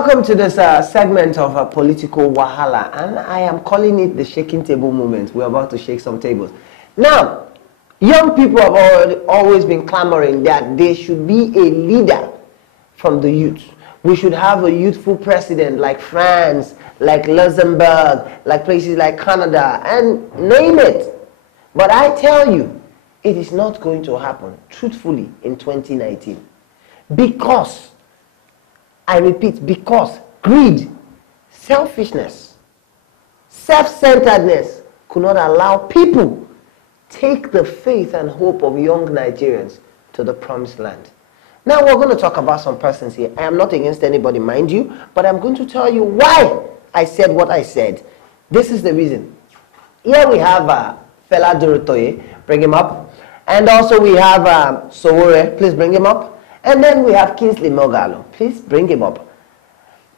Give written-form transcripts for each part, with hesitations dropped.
Welcome to this segment of political wahala, and I am calling it the shaking table moment. We're about to shake some tables. Now, young people have always been clamoring that there should be a leader from the youth. We should have a youthful president like France, like Luxembourg, like places like Canada, and name it. But I tell you, it is not going to happen, truthfully, in 2019. Because, I repeat, because greed, selfishness, self-centeredness could not allow people take the faith and hope of young Nigerians to the promised land. Now we're going to talk about some persons here. I am not against anybody, mind you, but I'm going to tell you why I said what I said. This is the reason. Here we have Fela Durotoye, bring him up. And also we have Sowore, please bring him up. And then we have Kingsley Moghalu. Please bring him up.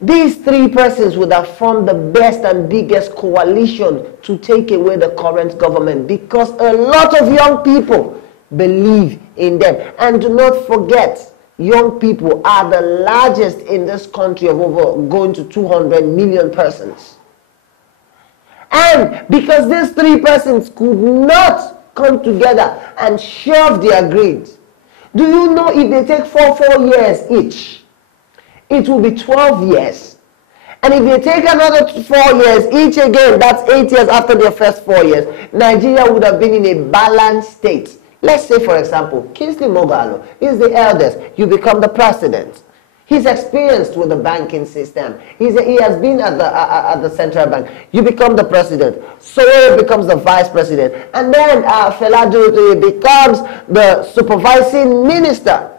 These three persons would have formed the best and biggest coalition to take away the current government because a lot of young people believe in them. And do not forget, young people are the largest in this country of over going to 200 million persons. And because these three persons could not come together and shove their greed, do you know if they take 4 years each, it will be 12 years. And if they take another 4 years each again, that's 8 years after their first 4 years, Nigeria would have been in a balanced state. Let's say, for example, Kingsley Moghalu is the eldest. You become the president. He's experienced with the banking system. He has been at the central bank. You become the president. Sowore becomes the vice president. And then Fela Durotoye becomes the supervising minister.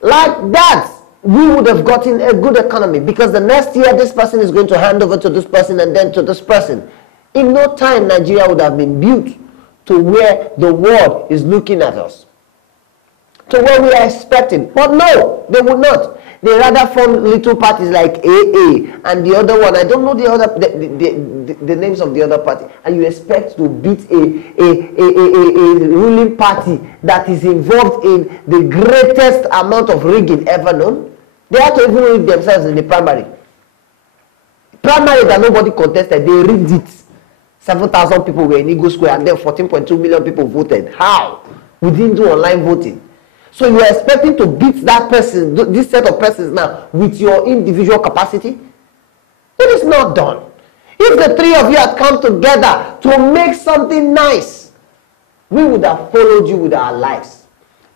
Like that, we would have gotten a good economy because the next year this person is going to hand over to this person and then to this person. In no time, Nigeria would have been built to where the world is looking at us, to where we are expecting. But no, they would not. They rather form little parties like AA and the other one. I don't know the names of the other party. And you expect to beat a ruling party that is involved in the greatest amount of rigging ever known. They have to even rig themselves in the primary. Primary that nobody contested, they rigged it. 7,000 people were in Eagle Square and then 14.2 million people voted. How? We didn't do online voting. So you are expecting to beat that person, this set of persons now, with your individual capacity? It is not done. If the three of you had come together to make something nice, we would have followed you with our lives.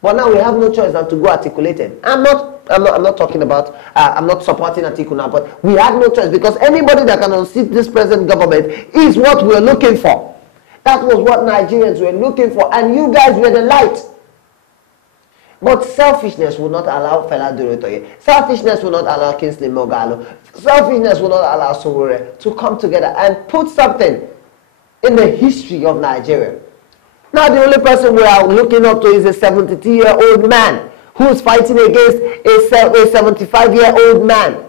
But now we have no choice than to go articulate it. I'm not talking about, I'm not supporting Atiku now, but we have no choice because anybody that can unseat this present government is what we're looking for. That was what Nigerians were looking for, and you guys were the light. But selfishness will not allow Fela Durotoye. Selfishness will not allow Kingsley Moghalu. Selfishness will not allow Sowore to come together and put something in the history of Nigeria. Now the only person we are looking up to is a 72-year-old man who is fighting against a 75-year-old man.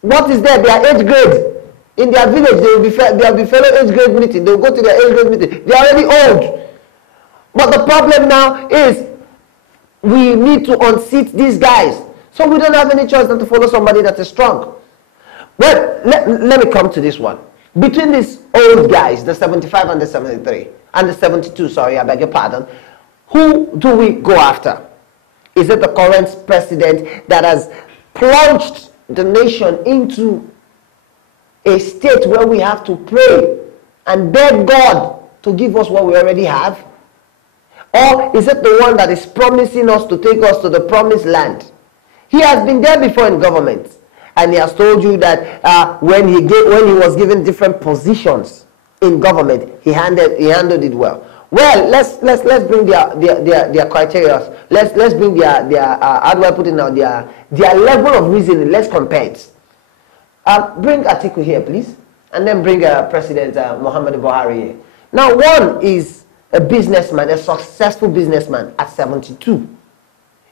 What is there? Their age grade. In their village, there will be fellow age grade meeting. They will go to their age grade meeting. They are already old. But the problem now is we need to unseat these guys. So we don't have any choice than to follow somebody that is strong. Well, let me come to this one. Between these old guys, the 75 and the 73, and the 72, sorry, I beg your pardon, who do we go after? Is it the current president that has plunged the nation into a state where we have to pray and beg God to give us what we already have? Or is it the one that is promising us to take us to the promised land? He has been there before in government, and he has told you that when he was given different positions in government, he handled it well. Well, let's bring their criteria. Let's bring their how do I put it now? Their level of reasoning. Let's compare it. Bring Atiku here, please, and then bring President Muhammadu Buhari here. Now, one is a businessman, a successful businessman at 72.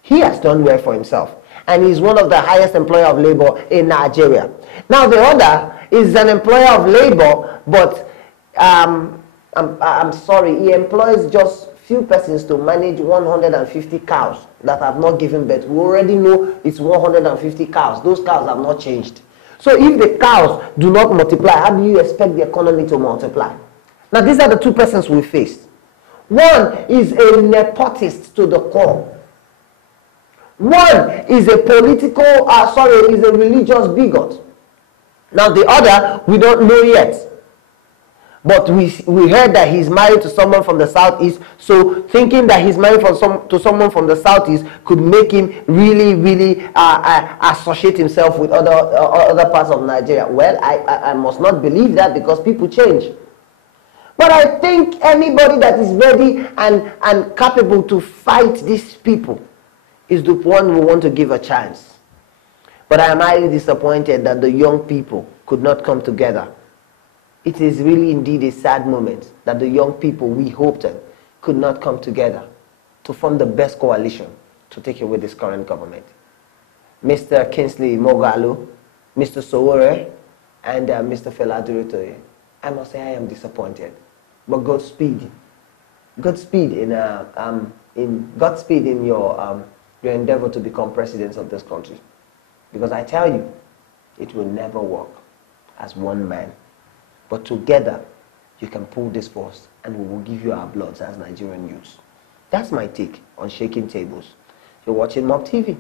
He has done well for himself, and he's one of the highest employer of labor in Nigeria. Now, the other is an employer of labor, but I'm sorry, he employs just few persons to manage 150 cows that have not given birth. We already know it's 150 cows. Those cows have not changed. So if the cows do not multiply, how do you expect the economy to multiply? Now, these are the two persons we faced. One is a nepotist to the core. One is a is a religious bigot. Now, the other, we don't know yet. But we heard that he's married to someone from the southeast, so thinking that he's married to someone from the southeast could make him really associate himself with other parts of Nigeria. Well, I must not believe that, because people change. But I think anybody that is ready and capable to fight these people is the one we want to give a chance. But I am highly disappointed that the young people could not come together. It is really indeed a sad moment that the young people we hoped could not come together to form the best coalition to take away this current government. Mr. Kingsley Moghalu, Mr. Sowore, and Mr. Fela Duritoye. I must say I am disappointed. But Godspeed. Godspeed in your endeavor to become president of this country. Because I tell you, it will never work as one man. But together, you can pull this force, and we will give you our bloods as Nigerian youths. That's my take on shaking tables. You're watching Mobtv.